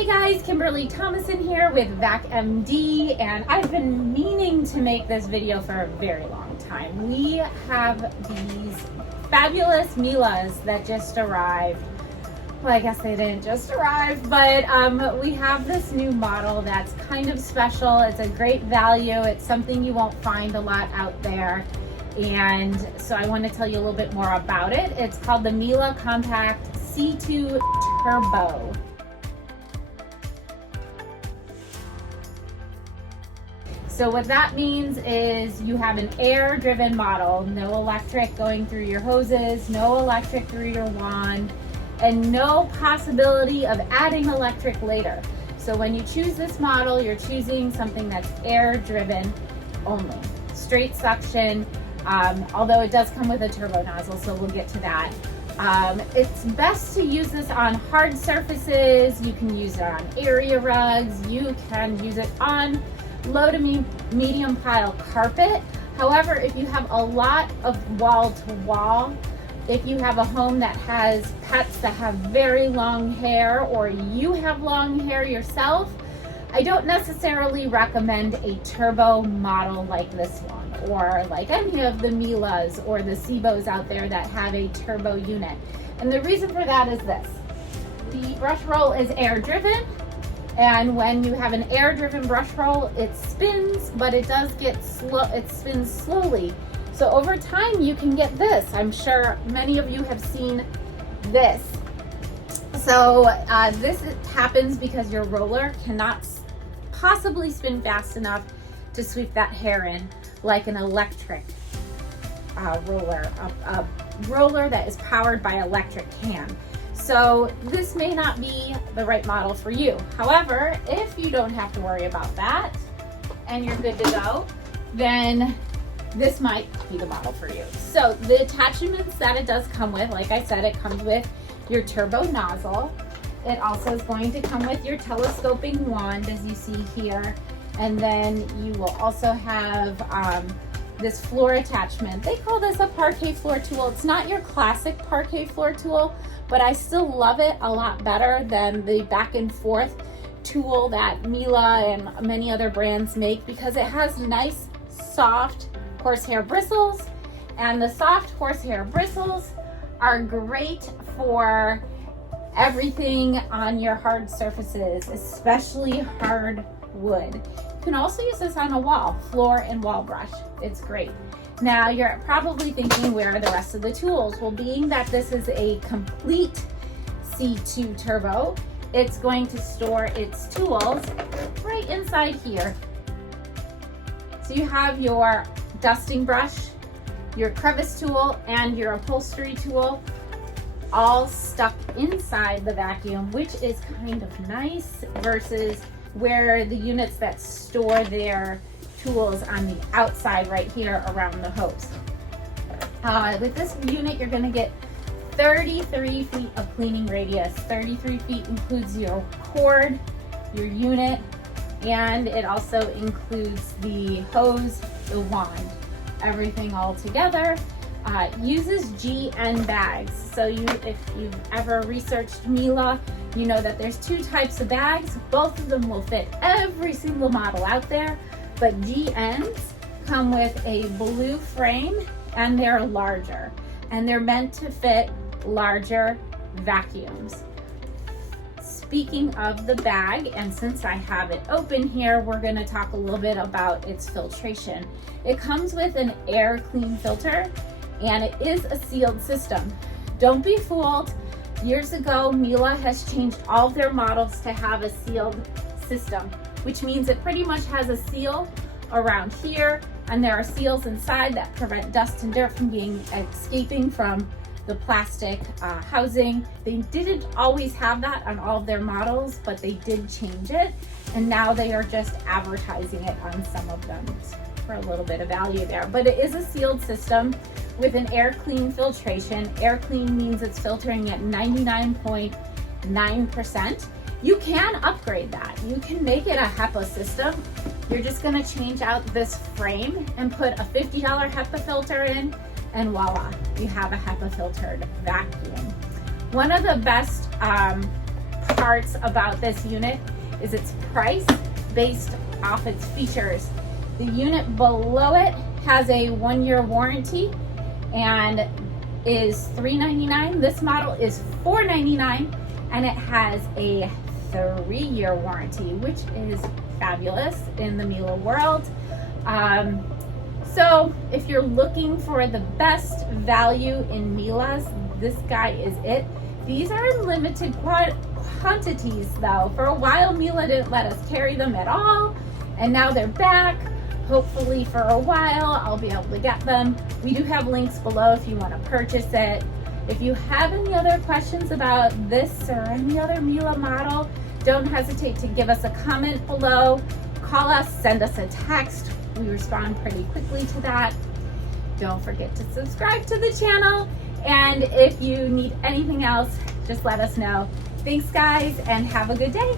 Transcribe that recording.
Hey guys, Kimberly Thomason here with VacMD, and I've been meaning to make this video for a very long time. We have these fabulous Miele's that just arrived. Well, I guess they didn't just arrive, but we have this new model that's kind of special. It's a great value. It's something you won't find a lot out there. And so I want to tell you a little bit more about it. It's called the Miele Compact C2 Turbo. So what that means is you have an air-driven model, no electric going through your hoses, no electric through your wand, and no possibility of adding electric later. So when you choose this model, you're choosing something that's air-driven only. Straight suction, although it does come with a turbo nozzle, so we'll get to that. It's best to use this on hard surfaces. You can use it on area rugs. You can use it on low to medium pile carpet. However, if you have a lot of wall to wall, if you have a home that has pets that have very long hair, or you have long hair yourself, I don't necessarily recommend a turbo model like this one, or like any of the Miele's or the Sebos out there that have a turbo unit. And the reason for that is this: the brush roll is air driven, and when you have an air driven brush roll, it spins, but it does get slow, it spins slowly. So over time you can get this. I'm sure many of you have seen this. So this happens because your roller cannot possibly spin fast enough to sweep that hair in like an electric roller. A roller that is powered by electric can. So this may not be the right model for you. However, if you don't have to worry about that and you're good to go, then this might be the model for you. So the attachments that it does come with, like I said, it comes with your turbo nozzle. It also is going to come with your telescoping wand, as you see here. And then you will also have this floor attachment. They call this a parquet floor tool. It's not your classic parquet floor tool, but I still love it a lot better than the back and forth tool that Miele and many other brands make, because it has nice, soft horsehair bristles, and the soft horsehair bristles are great for everything on your hard surfaces, especially hard wood. You can also use this on a wall, floor and wall brush. It's great. Now you're probably thinking, where are the rest of the tools? Well, being that this is a complete C2 Turbo, it's going to store its tools right inside here. So you have your dusting brush, your crevice tool, and your upholstery tool all stuck inside the vacuum, which is kind of nice versus where the units that store their tools on the outside right here around the hose. With this unit, you're going to get 33 feet of cleaning radius. 33 feet includes your cord, your unit, and it also includes the hose, the wand, everything all together. Uses GN bags. So if you've ever researched Miele, you know that there's two types of bags. Both of them will fit every single model out there, but GNs come with a blue frame and they're larger, and they're meant to fit larger vacuums. Speaking of the bag, and since I have it open here, we're going to talk a little bit about its filtration. It comes with an air clean filter, and it is a sealed system. Don't be fooled. Years ago, Miele has changed all of their models to have a sealed system, which means it pretty much has a seal around here, and there are seals inside that prevent dust and dirt from escaping from the plastic housing. They didn't always have that on all of their models, but they did change it, and now they are just advertising it on some of them for a little bit of value there. But it is a sealed system with an air clean filtration. Air clean means it's filtering at 99.9%. You can upgrade that. You can make it a HEPA system. You're just going to change out this frame and put a $50 HEPA filter in, and voila, you have a HEPA filtered vacuum. One of the best parts about this unit is its price based off its features. The unit below it has a 1-year warranty and is $399. This model is $499, and it has a 3-year warranty, which is fabulous in the Miele world. So if you're looking for the best value in Miele's, this guy is it. These are in limited quantities though. For a while, Miele didn't let us carry them at all, and now they're back. Hopefully for a while, I'll be able to get them. We do have links below if you want to purchase it. If you have any other questions about this or any other Miele model, don't hesitate to give us a comment below. Call us, send us a text. We respond pretty quickly to that. Don't forget to subscribe to the channel. And if you need anything else, just let us know. Thanks guys, and have a good day.